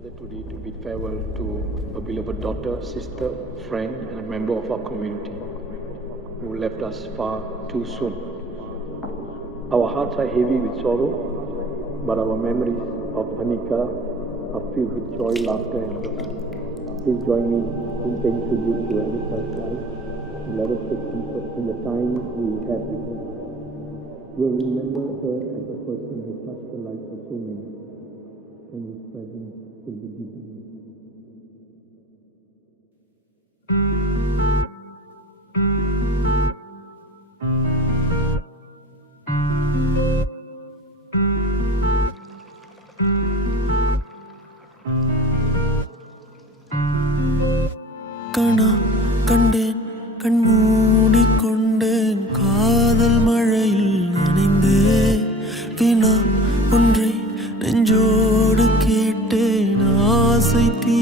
gathered today to bid farewell to a beloved daughter, sister, friend, and a member of our community who left us far too soon. Our hearts are heavy with sorrow, but our memories of Anika are filled with joy, laughter, and hope. Please join me in paying tribute to Anika's life and let us take comfort in the time we had with her. We'll remember her as a person who touched the lives of so many, and whose presence will be deeply missed. கணா கண்டேன் கண் மூடிக்கொண்டேன் காதல் மழையில் நனைந்தே வினா ஒன்றை நெஞ்சோடு கேட்டேன் ஆசை தீ